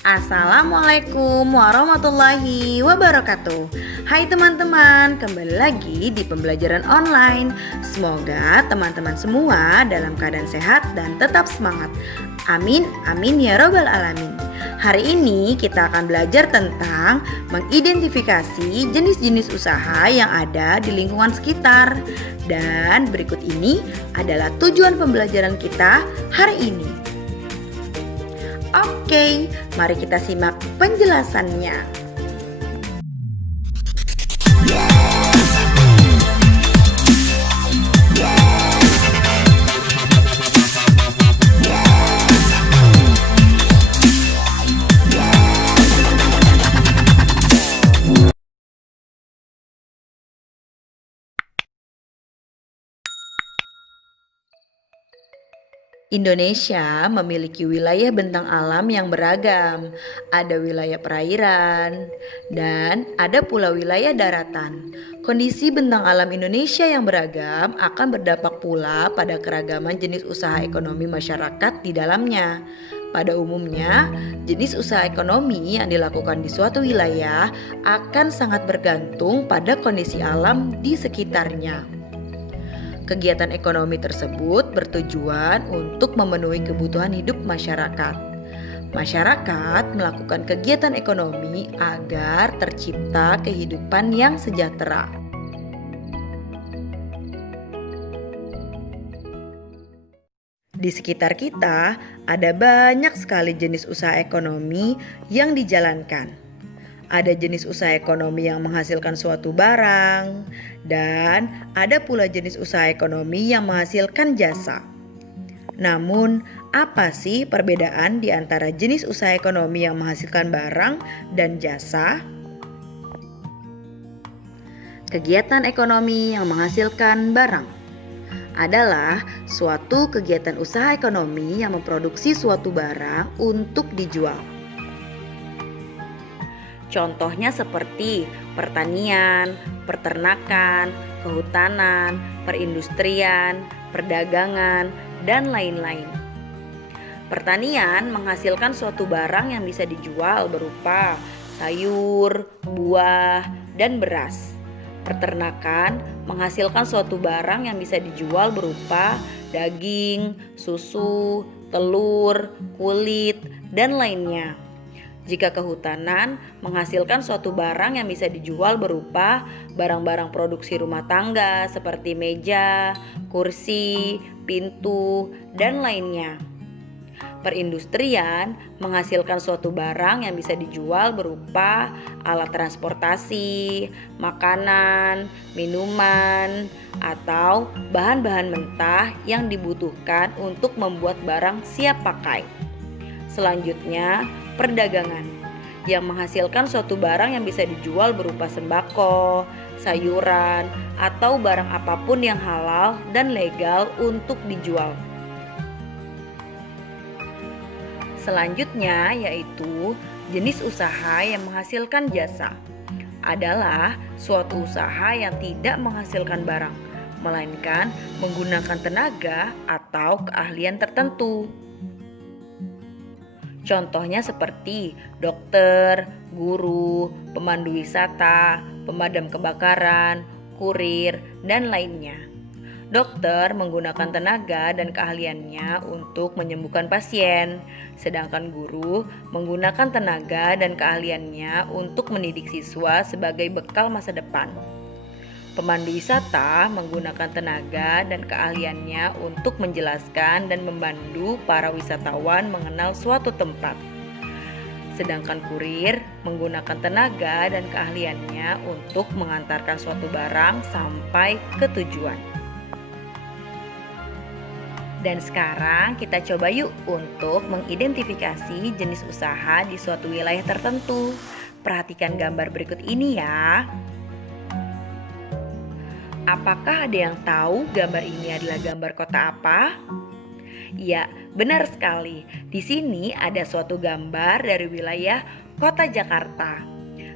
Assalamualaikum warahmatullahi wabarakatuh. Hai teman-teman, kembali lagi di pembelajaran online. Semoga teman-teman semua dalam keadaan sehat dan tetap semangat. Amin, amin ya robbal alamin. Hari ini kita akan belajar tentang mengidentifikasi jenis-jenis usaha yang ada di lingkungan sekitar. Dan berikut ini adalah tujuan pembelajaran kita hari ini. Oke, mari kita simak penjelasannya. Indonesia memiliki wilayah bentang alam yang beragam. Ada wilayah perairan dan ada pula wilayah daratan. Kondisi bentang alam Indonesia yang beragam akan berdampak pula pada keragaman jenis usaha ekonomi masyarakat di dalamnya. Pada umumnya, jenis usaha ekonomi yang dilakukan di suatu wilayah akan sangat bergantung pada kondisi alam di sekitarnya. Kegiatan ekonomi tersebut bertujuan untuk memenuhi kebutuhan hidup masyarakat. Masyarakat melakukan kegiatan ekonomi agar tercipta kehidupan yang sejahtera. Di sekitar kita ada banyak sekali jenis usaha ekonomi yang dijalankan. Ada jenis usaha ekonomi yang menghasilkan suatu barang, dan ada pula jenis usaha ekonomi yang menghasilkan jasa. Namun, apa sih perbedaan di antara jenis usaha ekonomi yang menghasilkan barang dan jasa? Kegiatan ekonomi yang menghasilkan barang adalah suatu kegiatan usaha ekonomi yang memproduksi suatu barang untuk dijual. Contohnya seperti pertanian, peternakan, kehutanan, perindustrian, perdagangan, dan lain-lain. Pertanian menghasilkan suatu barang yang bisa dijual berupa sayur, buah, dan beras. Peternakan menghasilkan suatu barang yang bisa dijual berupa daging, susu, telur, kulit, dan lainnya. Jika kehutanan menghasilkan suatu barang yang bisa dijual berupa barang-barang produksi rumah tangga seperti meja, kursi, pintu, dan lainnya. Perindustrian menghasilkan suatu barang yang bisa dijual berupa alat transportasi, makanan, minuman, atau bahan-bahan mentah yang dibutuhkan untuk membuat barang siap pakai. Selanjutnya, perdagangan yang menghasilkan suatu barang yang bisa dijual berupa sembako, sayuran, atau barang apapun yang halal dan legal untuk dijual. Selanjutnya yaitu jenis usaha yang menghasilkan jasa. Adalah suatu usaha yang tidak menghasilkan barang, melainkan menggunakan tenaga atau keahlian tertentu. Contohnya seperti dokter, guru, pemandu wisata, pemadam kebakaran, kurir, dan lainnya. Dokter menggunakan tenaga dan keahliannya untuk menyembuhkan pasien, sedangkan guru menggunakan tenaga dan keahliannya untuk mendidik siswa sebagai bekal masa depan. Pemandu wisata menggunakan tenaga dan keahliannya untuk menjelaskan dan membantu para wisatawan mengenal suatu tempat. Sedangkan kurir menggunakan tenaga dan keahliannya untuk mengantarkan suatu barang sampai ke tujuan. Dan sekarang kita coba yuk untuk mengidentifikasi jenis usaha di suatu wilayah tertentu. Perhatikan gambar berikut ini ya. Apakah ada yang tahu gambar ini adalah gambar kota apa? Ya, benar sekali. Di sini ada suatu gambar dari wilayah kota Jakarta.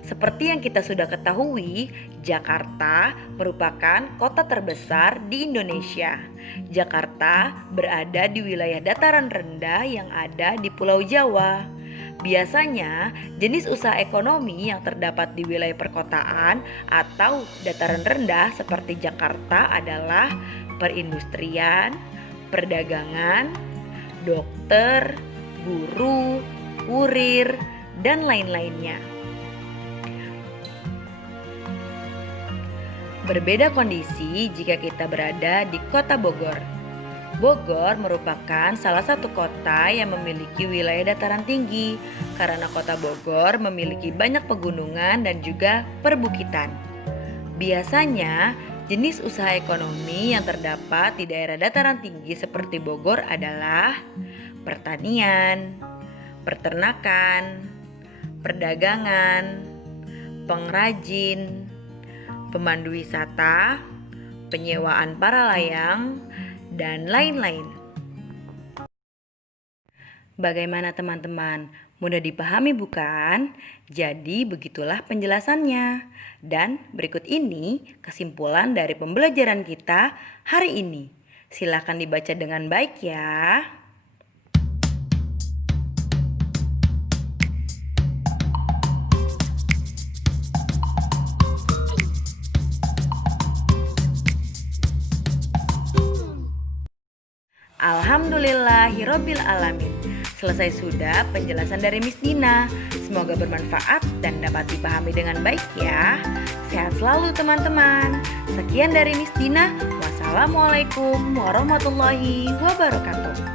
Seperti yang kita sudah ketahui, Jakarta merupakan kota terbesar di Indonesia. Jakarta berada di wilayah dataran rendah yang ada di Pulau Jawa. Biasanya, jenis usaha ekonomi yang terdapat di wilayah perkotaan atau dataran rendah seperti Jakarta adalah perindustrian, perdagangan, dokter, guru, kurir, dan lain-lainnya. Berbeda kondisi jika kita berada di Kota Bogor. Bogor merupakan salah satu kota yang memiliki wilayah dataran tinggi karena Kota Bogor memiliki banyak pegunungan dan juga perbukitan. Biasanya, jenis usaha ekonomi yang terdapat di daerah dataran tinggi seperti Bogor adalah pertanian, peternakan, perdagangan, pengrajin, pemandu wisata, penyewaan para layang, dan lain-lain. Bagaimana teman-teman? Mudah dipahami bukan? Jadi begitulah penjelasannya. Dan berikut ini kesimpulan dari pembelajaran kita hari ini. Silakan dibaca dengan baik ya. Alhamdulillahirabbil alamin. Selesai sudah penjelasan dari Miss Dina. Semoga bermanfaat dan dapat dipahami dengan baik ya. Sehat selalu teman-teman. Sekian dari Miss Dina. Wassalamualaikum warahmatullahi wabarakatuh.